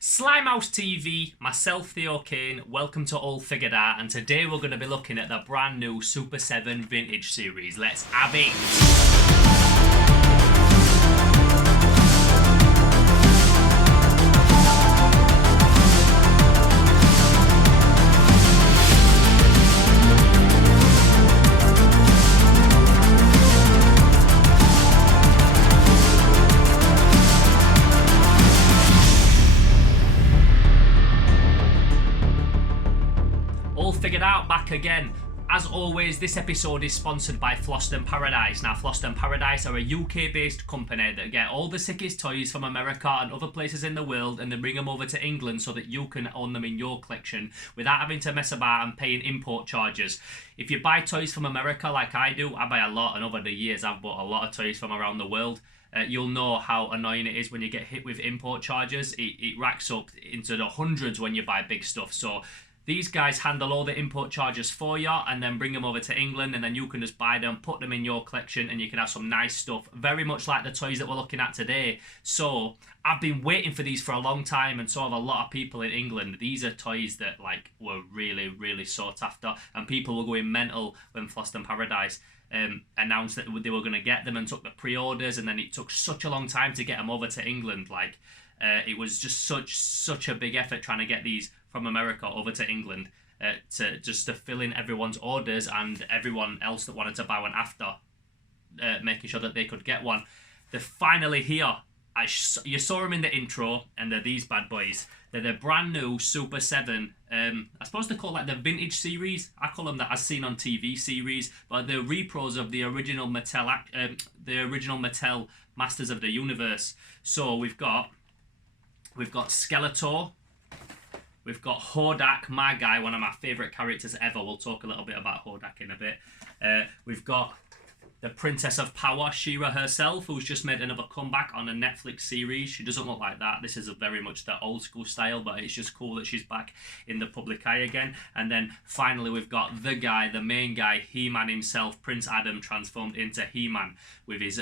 Slimehouse TV, myself Theo Kane, welcome to All Figured Out, and today we're going to be looking at the brand new Super 7 Vintage series. Let's have it! Figured Out back again. As always, this episode is sponsored by Flossed & Paradise. Now, Flossed & Paradise are a UK-based company that get all the sickest toys from America and other places in the world, and they bring them over to England so that you can own them in your collection without having to mess about and paying import charges. If you buy toys from America like I do, I buy a lot, and over the years I've bought a lot of toys from around the world. You'll know how annoying it is when you get hit with import charges. It racks up into the hundreds when you buy big stuff. So these guys handle all the import charges for you and then bring them over to England, and then you can just buy them, put them in your collection, and you can have some nice stuff. Very much like the toys that we're looking at today. So I've been waiting for these for a long time, and so have a lot of people in England. These are toys that were really sought after, and people were going mental when Flossed & Paradise announced that they were going to get them and took the pre-orders, and then it took such a long time to get them over to England. It was just such a big effort trying to get these from America over to England to fill in everyone's orders and everyone else that wanted to buy one after, making sure that they could get one. They're finally here. You saw them in the intro, and they're these bad boys. They're the brand new Super 7. I suppose they call it the vintage series. I call them the As Seen on TV series, but they're repros of the original Mattel, Masters of the Universe. So we've got Skeletor. We've got Hordak, my guy, one of my favourite characters ever. We'll talk a little bit about Hordak in a bit. We've got the Princess of Power, She-Ra herself, who's just made another comeback on a Netflix series. She doesn't look like that. This is very much the old school style, but it's just cool that she's back in the public eye again. And then finally we've got the guy, the main guy, He-Man himself, Prince Adam, transformed into He-Man with his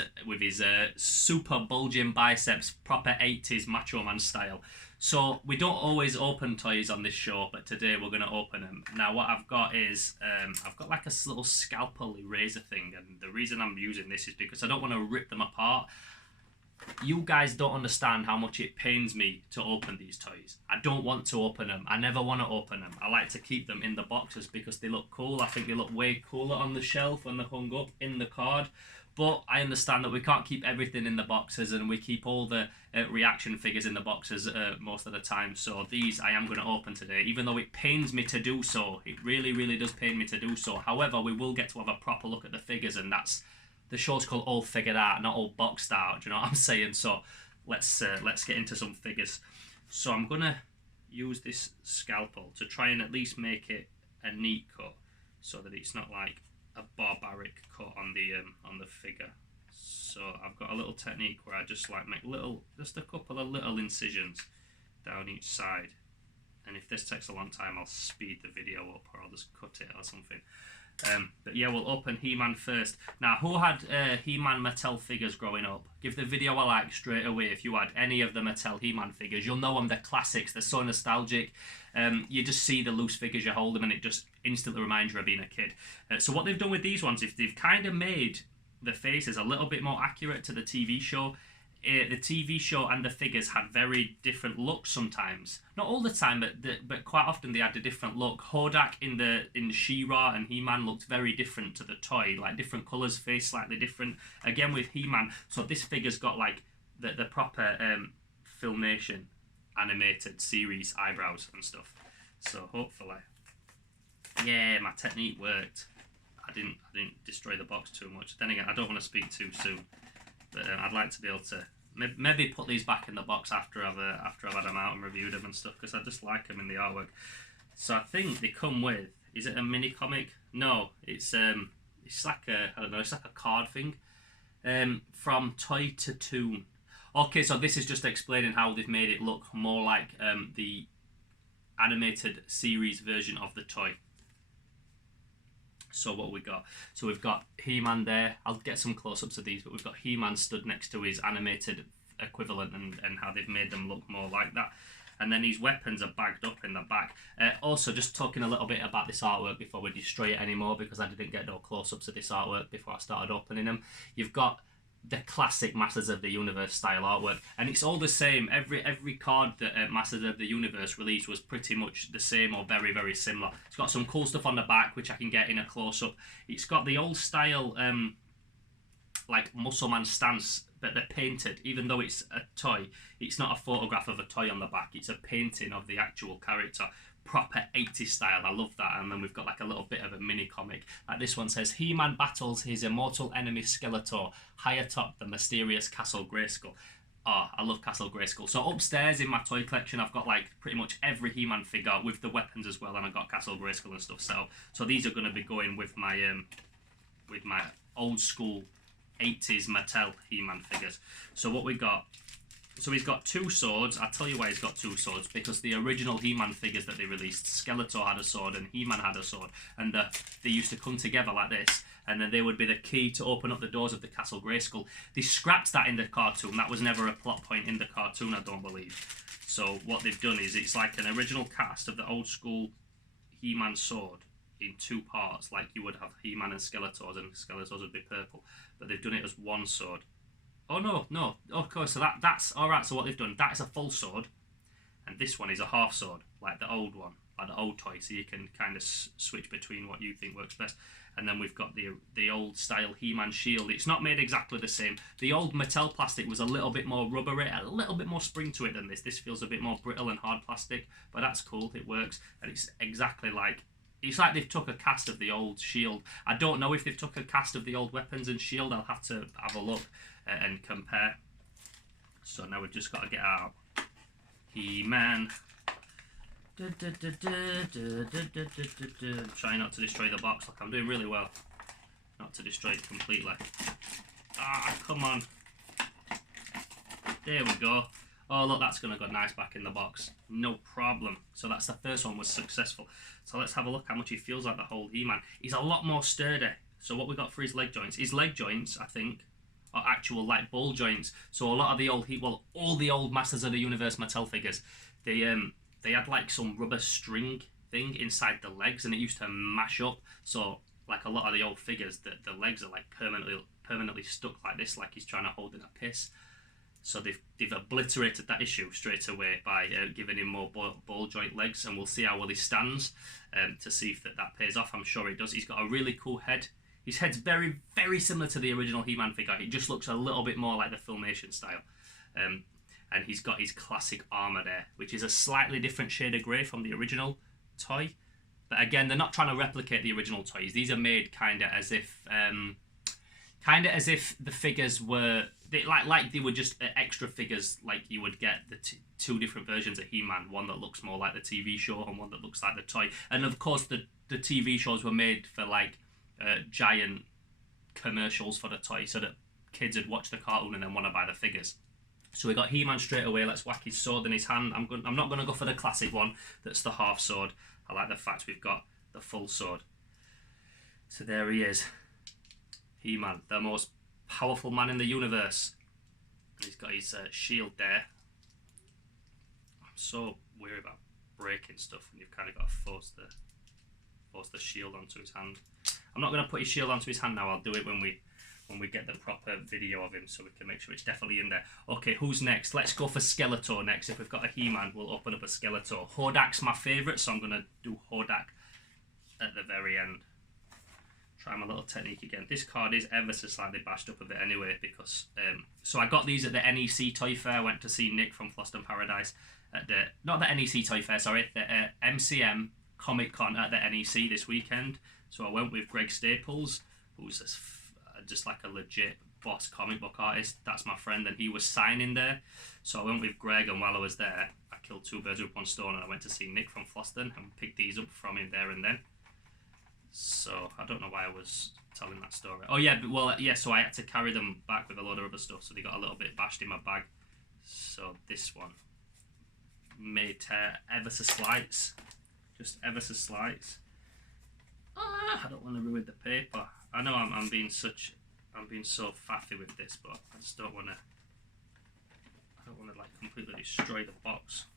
super bulging biceps, proper 80s Macho Man style. So we don't always open toys on this show, but today we're going to open them. Now what I've got is, I've got like a little scalpel eraser thing, and the reason I'm using this is because I don't want to rip them apart. You guys don't understand how much it pains me to open these toys. I don't want to open them. I never want to open them. I like to keep them in the boxes because they look cool. I think they look way cooler on the shelf when they're hung up in the card. But I understand that we can't keep everything in the boxes, and we keep all the reaction figures in the boxes most of the time. So these I am going to open today, even though it pains me to do so. It really does pain me to do so. However, we will get to have a proper look at the figures, and that's the show's called All Figured Out, not All Boxed Out. Do you know what I'm saying? So let's get into some figures. So I'm going to use this scalpel to try and at least make it a neat cut, so that it's not like a barbaric cut on the figure. So I've got a little technique where I just make just a couple of little incisions down each side, and if this takes a long time I'll speed the video up, or I'll just cut it or something. But yeah, we'll open He-Man first. Now, who had He-Man Mattel figures growing up? Give the video a like straight away if you had any of the Mattel He-Man figures. You'll know them, they're classics, they're so nostalgic. You just see the loose figures, you hold them, and it just instantly reminds you of being a kid. So what they've done with these ones, if they've kind of made the faces a little bit more accurate to the TV show. The TV show and the figures had very different looks sometimes. Not all the time, but quite often they had a different look. Hordak in She-Ra and He-Man looked very different to the toy, like different colours, face slightly different. Again with He-Man, so this figure's got like the proper Filmation animated series eyebrows and stuff. So hopefully, yeah, my technique worked. I didn't destroy the box too much. Then again, I don't want to speak too soon, but I'd like to be able to maybe put these back in the box after I've had them out and reviewed them and stuff, because I just like them in the artwork. So I think they come with, is it a mini comic? No, it's like I don't know, it's like a card thing. From Toy to Toon. Okay, so this is just explaining how they've made it look more like the animated series version of the toy. So what we got? So we've got He-Man there. I'll get some close-ups of these, but we've got He-Man stood next to his animated equivalent, and how they've made them look more like that. and then these weapons are bagged up in the back. Also, just talking a little bit about this artwork before we destroy it anymore, because I didn't get no close-ups of this artwork before I started opening them. You've got the classic Masters of the Universe style artwork, and it's all the same. Every card that Masters of the Universe released was pretty much the same or very, very similar. It's got some cool stuff on the back which I can get in a close-up. It's got the old style like Muscle Man stance, but they're painted. Even though it's a toy, it's not a photograph of a toy on the back, it's a painting of the actual character. Proper 80s style, I love that. And then we've got like a little bit of a mini comic. Like this one says, He-Man battles his immortal enemy Skeletor high atop the mysterious Castle Grayskull. Oh, I love Castle Grayskull. So upstairs in my toy collection, I've got like pretty much every He-Man figure with the weapons as well, and I've got Castle Grayskull and stuff set up. So these are going to be going with my old school 80s Mattel He-Man figures. So what we got, so he's got two swords. I'll tell you why he's got two swords, because the original He-Man figures that they released, Skeletor had a sword and He-Man had a sword, and they used to come together like this, and then they would be the key to open up the doors of the Castle Grayskull. They scrapped that in the cartoon. That was never a plot point in the cartoon, I don't believe. So what they've done is it's like an original cast of the old school He-Man sword in two parts, like you would have He-Man and Skeletor's, and Skeletor's would be purple, but they've done it as one sword. Oh no, of course, so that's alright. So what they've done, that is a full sword, and this one is a half sword, like the old one, like the old toy, so you can kind of switch between what you think works best. And then we've got the old style He-Man shield. It's not made exactly the same. The old Mattel plastic was a little bit more rubbery, a little bit more spring to it than this. This feels a bit more brittle and hard plastic, but that's cool, it works, and it's exactly like, it's like they've took a cast of the old shield. I don't know if they've took a cast of the old weapons and shield. I'll have to have a look and compare. So now we've just got to get our He-Man. Try not to destroy the box. Like, I'm doing really well not to destroy it completely. Ah, come on. There we go. Oh, look, that's going to go nice back in the box. No problem. So that's the first one was successful. So let's have a look how much he feels like the whole He-Man. He's a lot more sturdy. So what we got for his leg joints? His leg joints, I think, are actual like ball joints. So a lot of the old, all the old Masters of the Universe Mattel figures, they had like some rubber string thing inside the legs, and it used to mash up. So like a lot of the old figures, the legs are like permanently stuck like this, like he's trying to hold in a piss. So they've obliterated that issue straight away by giving him more ball joint legs, and we'll see how well he stands to see if that pays off. I'm sure it does. He's got a really cool head. His head's very, very similar to the original He-Man figure. It just looks a little bit more like the Filmation style. And he's got his classic armour there, which is a slightly different shade of grey from the original toy. But again, they're not trying to replicate the original toys. These are made kind of as if the figures were like they were just extra figures, like you would get the two different versions of He-Man, one that looks more like the TV show and one that looks like the toy. And of course the TV shows were made for like giant commercials for the toy, so that kids would watch the cartoon and then want to buy the figures. So we got He-Man straight away. Let's whack his sword in his hand. I'm not going to go for the classic one that's the half sword. I like the fact we've got the full sword. So there he is, He-Man, the most powerful man in the universe. And he's got his shield there. I'm so weary about breaking stuff, and you've kind of got to force the shield onto his hand. I'm not going to put his shield onto his hand now. I'll do it when we get the proper video of him, so we can make sure it's definitely in there. Okay, who's next? Let's go for Skeletor next. If we've got a He-Man, we'll open up a Skeletor. Hodak's my favourite, so I'm going to do Hodak at the very end. Try my little technique again. This card is ever so slightly bashed up a bit anyway, because so I got these at the NEC Toy Fair. I went to see Nick from Floston Paradise at the, not the NEC Toy Fair, sorry, the MCM Comic Con at the NEC this weekend. So I went with Greg Staples, who's just like a legit boss comic book artist. That's my friend, and he was signing there. So I went with Greg, and while I was there, I killed two birds with one stone, and I went to see Nick from Floston and picked these up from him there and then. So I don't know why I was telling that story. Oh yeah, but, well, yeah, so I had to carry them back with a load of other stuff, so they got a little bit bashed in my bag. So this one may tear ever so slights, just ever so slights. I don't want to ruin the paper. I know I'm being so faffy with this, but I just don't want to. I don't want to like completely destroy the box.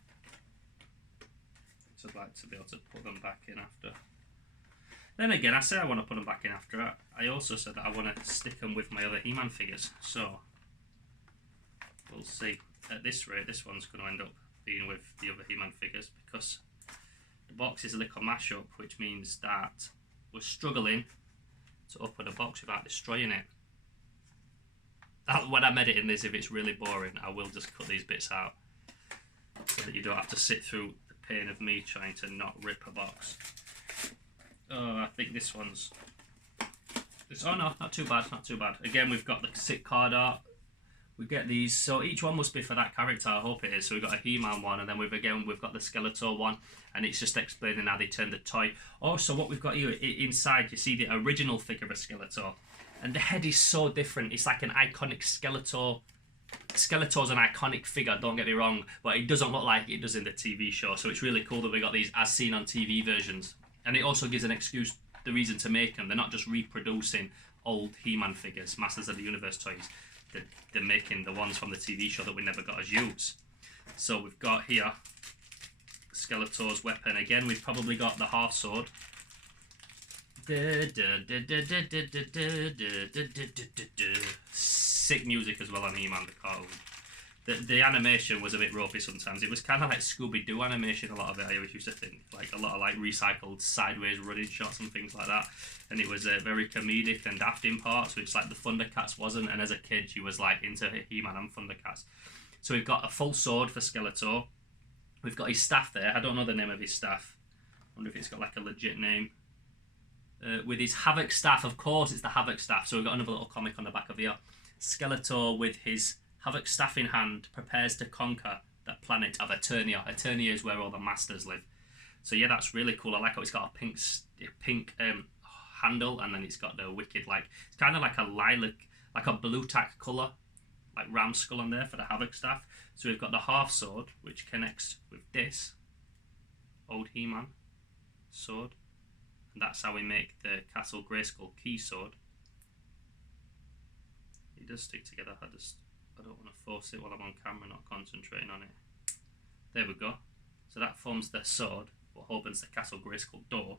like to be able to put them back in after. Then again, I say I want to put them back in after. I also said that I want to stick them with my other He-Man figures. So we'll see. At this rate, this one's going to end up being with the other He-Man figures because the box is a little mashup, which means that we're struggling to open the box without destroying it. When I'm editing this, if it's really boring, I will just cut these bits out so that you don't have to sit through the pain of me trying to not rip a box. Oh, I think this one's... Oh no, not too bad, not too bad. Again, we've got the sick card art. We get these, so each one must be for that character, I hope it is. So we've got a He-Man one, and then we've got the Skeletor one, and it's just explaining how they turned the toy. Also, what we've got here, inside, you see the original figure of Skeletor. And the head is so different. It's like an iconic Skeletor. Skeletor's an iconic figure, don't get me wrong, but it doesn't look like it does in the TV show. So it's really cool that we got these as seen on TV versions. And it also gives an excuse, the reason to make them. They're not just reproducing old He-Man figures, Masters of the Universe toys. They're making the ones from the TV show that we never got as use. So we've got here Skeletor's weapon. Again, we've probably got the half sword. Sick music as well on He-Man, the cartoon. The animation was a bit ropey sometimes. It was kind of like Scooby-Doo animation, a lot of it, I always used to think. Like a lot of like recycled sideways running shots and things like that. And it was very comedic and daft in parts, which like the Thundercats wasn't. And as a kid, you was like into He-Man and Thundercats. So we've got a full sword for Skeletor. We've got his staff there. I don't know the name of his staff. I wonder if it's got like a legit name. With his Havoc staff, of course, it's the Havoc staff. So we've got another little comic on the back of here. Skeletor with his Havoc staff in hand prepares to conquer the planet of Eternia. Eternia is where all the masters live. So yeah, that's really cool. I like how it's got a pink handle, and then it's got the wicked, like, it's kind of like a lilac, like a blue tack colour, like ram skull on there for the Havoc staff. So we've got the half sword, which connects with this old He-Man sword. And that's how we make the Castle Grayskull key sword. It does stick together. I don't want to force it while I'm on camera, not concentrating on it. There we go. So that forms the sword, what opens the Castle Grayskull door.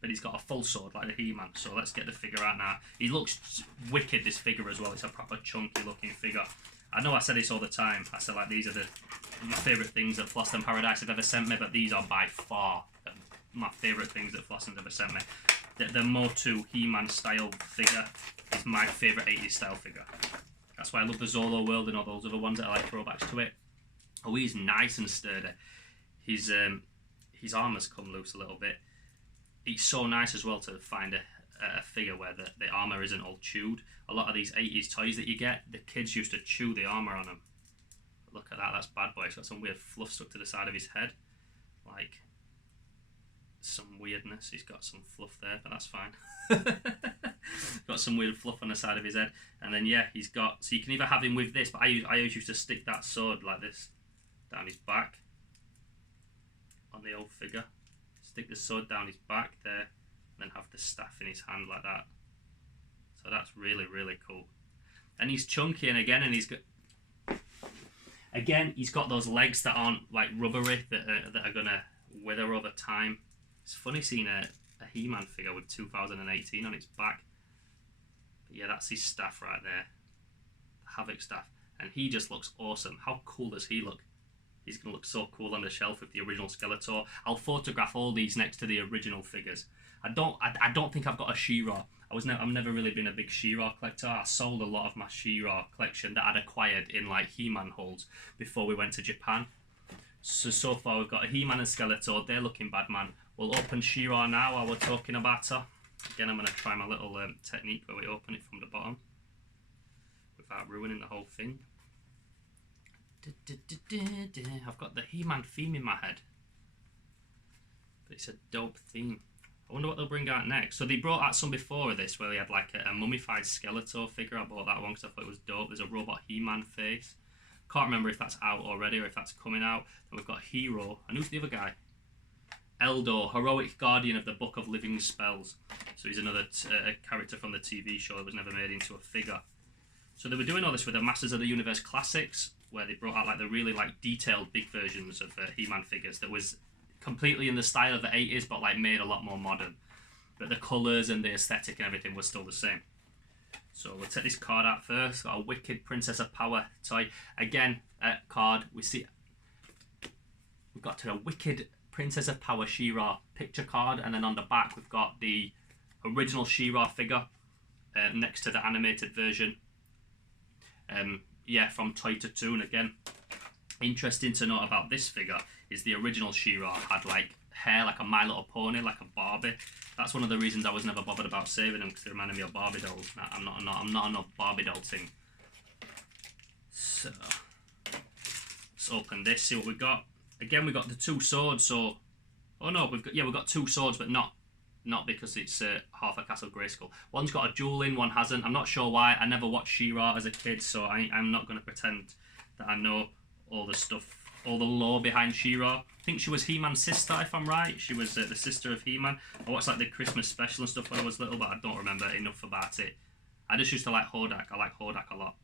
But he's got a full sword like the He-Man. So let's get the figure out now. He looks wicked, this figure as well. It's a proper chunky looking figure. I know I say this all the time. I say like these are my favourite things that Floss and Paradise have ever sent me, but these are by far my favourite things that Flosson's ever sent me. The Motu He-Man style figure is my favourite 80s style figure. That's why I love the Zolo World and all those other ones that are like throwbacks to it. Oh, he's nice and sturdy. His armour's come loose a little bit. It's so nice as well to find a figure where the armour isn't all chewed. A lot of these 80s toys that you get, the kids used to chew the armour on them. But look at that, that's bad boy. He's got some weird fluff stuck to the side of his head. Like some weirdness. He's got some fluff there, but that's fine. Got some weird fluff on the side of his head. And then yeah, he's got, so you can either have him with this, but I always used to stick that sword like this down his back on the old figure. Stick the sword down his back there, and then have the staff in his hand like that. So that's really, really cool. And he's chunky, and he's got those legs that aren't like rubbery, that are gonna wither over time. It's funny seeing a He-Man figure with 2018 on its back. But yeah, that's his staff right there, the Havoc staff, and he just looks awesome. How cool does he look? He's going to look so cool on the shelf with the original Skeletor. I'll photograph all these next to the original figures. I don't think I've got a She-Ra. I've never really been a big She-Ra collector. I sold a lot of my She-Ra collection that I'd acquired in like He-Man holds before we went to Japan. So far we've got a He-Man and Skeletor. They're looking bad, man. We'll open She-Ra now while we're talking about her. Again, I'm going to try my little technique where we open it from the bottom without ruining the whole thing. I've got the He-Man theme in my head, but it's a dope theme. I wonder what they'll bring out next. So they brought out some before of this where they had like a mummified Skeletor figure. I bought that one because I thought it was dope. There's a robot He-Man face. Can't remember if that's out already or if that's coming out. Then we've got Hero, and who's the other guy? Eldor, heroic guardian of the Book of Living Spells. So he's another character from the TV show that was never made into a figure. So they were doing all this with the Masters of the Universe classics, where they brought out like the really like detailed big versions of He-Man figures that was completely in the style of the 80s, but like made a lot more modern. But the colours and the aesthetic and everything was still the same. So we'll take this card out first. Got a Wicked Princess of Power toy. Again, card. We've got to a Wicked Princess of Power She-Ra picture card, and then on the back we've got the original She-Ra figure next to the animated version. Yeah, from Toy to Toon again. Interesting to note about this figure is the original She-Ra had like hair like a My Little Pony, like a Barbie. That's one of the reasons I was never bothered about saving them, because they reminded me of Barbie dolls. I'm not a Barbie doll thing. So let's open this, see what we got. Again, we got the 2 swords. So, oh no, we've got 2 swords, but not because it's half a Castle Grayskull. One's got a jewel in, one hasn't. I'm not sure why. I never watched She-Ra as a kid, so I'm not going to pretend that I know all the stuff, all the lore behind She-Ra. I think she was He-Man's sister, if I'm right. She was the sister of He-Man. I watched like the Christmas special and stuff when I was little, but I don't remember enough about it. I just used to like Hordak. I like Hordak a lot.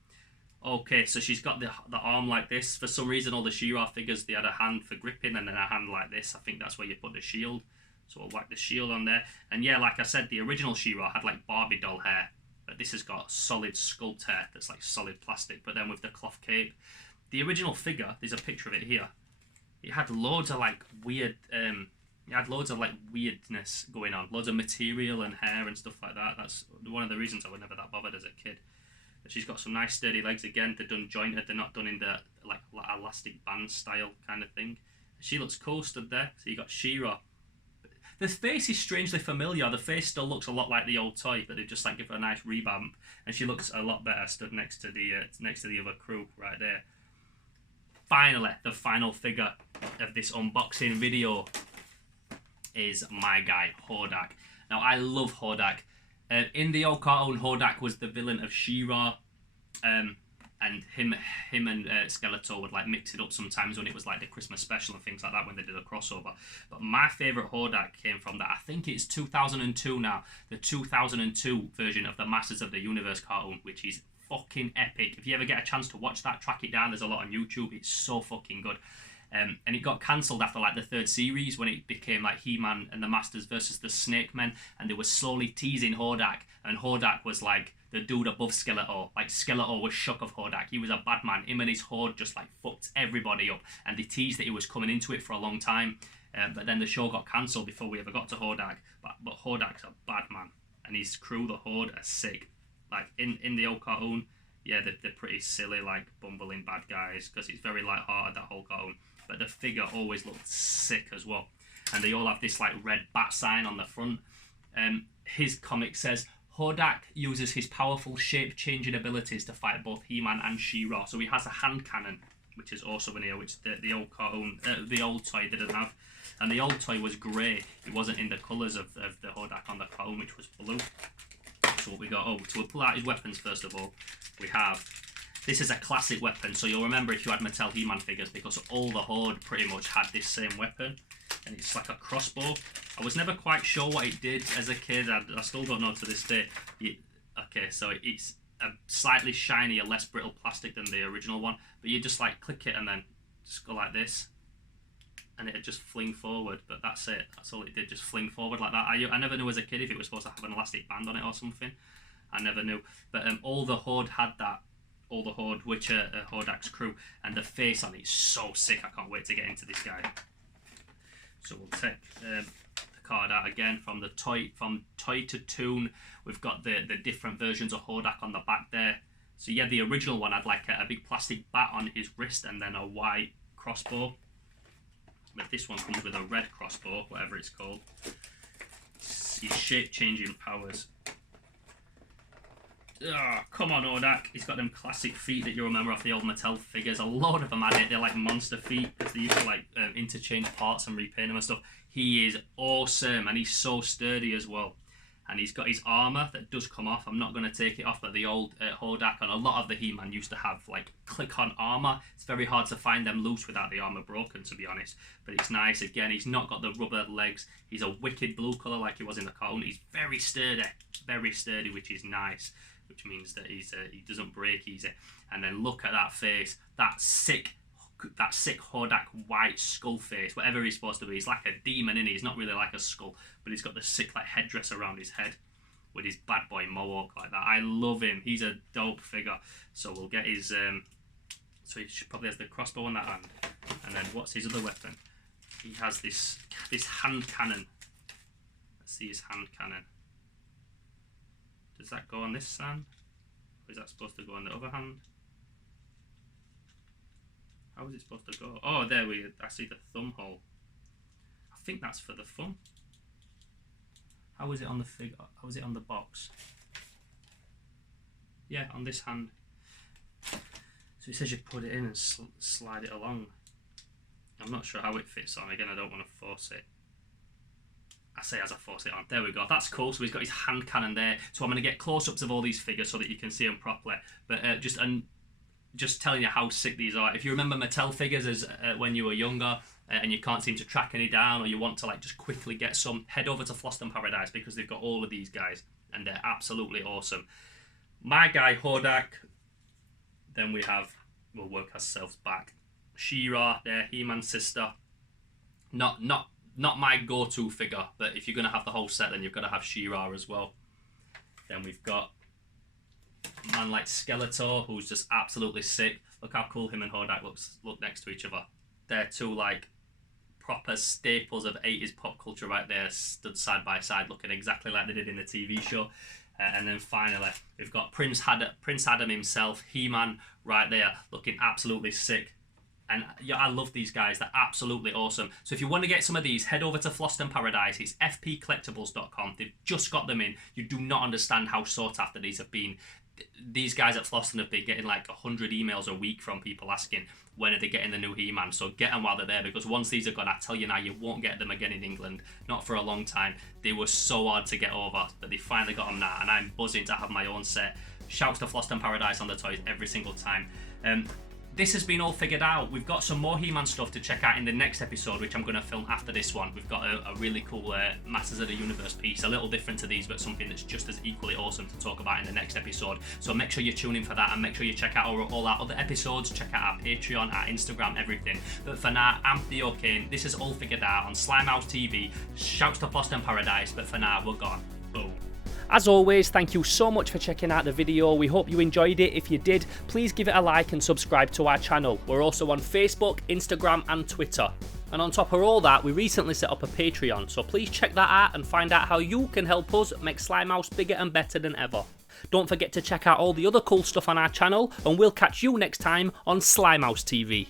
Okay, so she's got the arm like this. For some reason, all the She-Ra figures, they had a hand for gripping and then a hand like this. I think that's where you put the shield. So we'll whack the shield on there. And yeah, like I said, the original She-Ra had like Barbie doll hair, but this has got solid sculpt hair that's like solid plastic, but then with the cloth cape. The original figure, there's a picture of it here. It had loads of like weird, weirdness going on. Loads of material and hair and stuff like that. That's one of the reasons I was never that bothered as a kid. But she's got some nice sturdy legs again. They're done jointed. They're not done in the like elastic band style kind of thing. She looks cool stood there. So you got She-Ra. The face is strangely familiar. The face still looks a lot like the old toy, but they've just like give her a nice revamp, and she looks a lot better stood next to the other crew right there. Finally, the final figure of this unboxing video is my guy, Hordak. Now, I love Hordak. In the old cartoon, Hordak was the villain of She-Ra, and him and Skeletor would like mix it up sometimes when it was like the Christmas special and things like that when they did a crossover. But my favourite Hordak came from that. I think it's 2002 now, the 2002 version of the Masters of the Universe cartoon, which is fucking epic. If you ever get a chance to watch that, track it down. There's a lot on YouTube. It's so fucking good. And it got cancelled after like the 3rd series when it became like He-Man and the Masters versus the Snake Men, and they were slowly teasing Hordak, and Hordak was like the dude above Skeletor. Like Skeletor was shook of Hordak. He was a bad man. Him and his horde just like fucked everybody up, and they teased that he was coming into it for a long time. But then the show got cancelled before we ever got to Hordak. But Hordak's a bad man, and his crew, the Horde, are sick. Like in the old cartoon, yeah, they're pretty silly, like bumbling bad guys, because it's very light-hearted, that whole cartoon. But the figure always looked sick as well, and they all have this like red bat sign on the front. His comic says Hordak uses his powerful shape-changing abilities to fight both He-Man and She-Ra. So he has a hand cannon, which is also in here, which the old cartoon, the old toy didn't have. And the old toy was grey. It wasn't in the colours of the Hordak on the cartoon, which was blue. So what we got, so we'll pull out his weapons first of all. We have, this is a classic weapon, so you'll remember if you had Mattel He-Man figures, because all the Horde pretty much had this same weapon, and it's like a crossbow. I was never quite sure what it did as a kid. I still don't know to this day. Okay, so it's a slightly shinier, less brittle plastic than the original one, but you just like click it and then just go like this, and it'd just fling forward. But that's it. That's all it did, just fling forward like that. I never knew as a kid if it was supposed to have an elastic band on it or something. I never knew. But all the Horde had that. All the Horde, which are Hordak's crew, and the face on it is so sick. I can't wait to get into this guy. So we'll take the card out again from Toy to Toon. We've got the different versions of Hordak on the back there. So yeah, the original one had like a big plastic bat on his wrist and then a white crossbow. But this one comes with a red crossbow, whatever it's called. His shape-changing powers. Oh, come on, Hordak. He's got them classic feet that you remember off the old Mattel figures. A lot of them had it. They're like monster feet, because they used to like interchange parts and repaint them and stuff. He is awesome, and he's so sturdy as well. And he's got his armor that does come off. I'm not going to take it off, but the old Hordak and a lot of the He-Man used to have like click-on armor. It's very hard to find them loose without the armor broken, to be honest. But it's nice. Again, he's not got the rubber legs. He's a wicked blue color like he was in the cartoon. He's very sturdy, which is nice. Which means that he doesn't break easy. And then look at that face, that sick sick Hordak white skull face, whatever he's supposed to be. He's like a demon, isn't he? He's not really like a skull, but he's got the sick like headdress around his head with his bad boy mohawk like that. I love him. He's a dope figure. So we'll get his so he probably has the crossbow on that hand. And then what's his other weapon? He has this hand cannon. Let's see his hand cannon. Does that go on this hand? Or is that supposed to go on the other hand? How is it supposed to go? Oh, there I see the thumb hole. I think that's for the thumb. How is it on the figure? How is it on the box? Yeah, on this hand. So it says you put it in and slide it along. I'm not sure how it fits on. Again, I don't want to force it. I say as I force it on. There we go. That's cool. So he's got his hand cannon there. So I'm going to get close-ups of all these figures so that you can see them properly. But just telling you how sick these are. If you remember Mattel figures as when you were younger and you can't seem to track any down, or you want to like just quickly get some, head over to Floston Paradise because they've got all of these guys and they're absolutely awesome. My guy Hordak. Then we have, we'll work ourselves back. She-Ra there, He-Man's sister. Not my go-to figure, but if you're gonna have the whole set, then you've got to have She-Ra as well. Then we've got a man like Skeletor, who's just absolutely sick. Look how cool him and Hordak look next to each other. They're two like proper staples of 80s pop culture right there, stood side by side, looking exactly like they did in the TV show. And then finally, we've got Prince Adam himself, He-Man, right there, looking absolutely sick. And yeah, I love these guys. They're absolutely awesome. So if you want to get some of these, head over to Floston Paradise. It's fpcollectibles.com. They've just got them in. You do not understand how sought after these have been. These guys at Floston have been getting like 100 emails a week from people asking when are they getting the new He-Man. So get them while they're there, because once these are gone, I tell you now, you won't get them again in England. Not for a long time. They were so hard to get over, but they finally got them now, and I'm buzzing to have my own set. Shouts to Floston Paradise on the toys every single time. This has been all figured out. We've got some more He-Man stuff to check out in the next episode, which I'm going to film after this one. We've got a really cool Masters of the Universe piece, a little different to these, but something that's just as equally awesome to talk about in the next episode. So make sure you tune in for that, and make sure you check out all our other episodes. Check out our Patreon, our Instagram, everything. But for now, I'm Theo Kane. This is all figured out on Slimehouse TV. Shouts to Floston Paradise, but for now, we're gone. Boom. As always, thank you so much for checking out the video. We hope you enjoyed it. If you did, please give it a like and subscribe to our channel. We're also on Facebook, Instagram and Twitter. And on top of all that, we recently set up a Patreon, so please check that out and find out how you can help us make Slimehouse bigger and better than ever. Don't forget to check out all the other cool stuff on our channel, and we'll catch you next time on Slimehouse TV.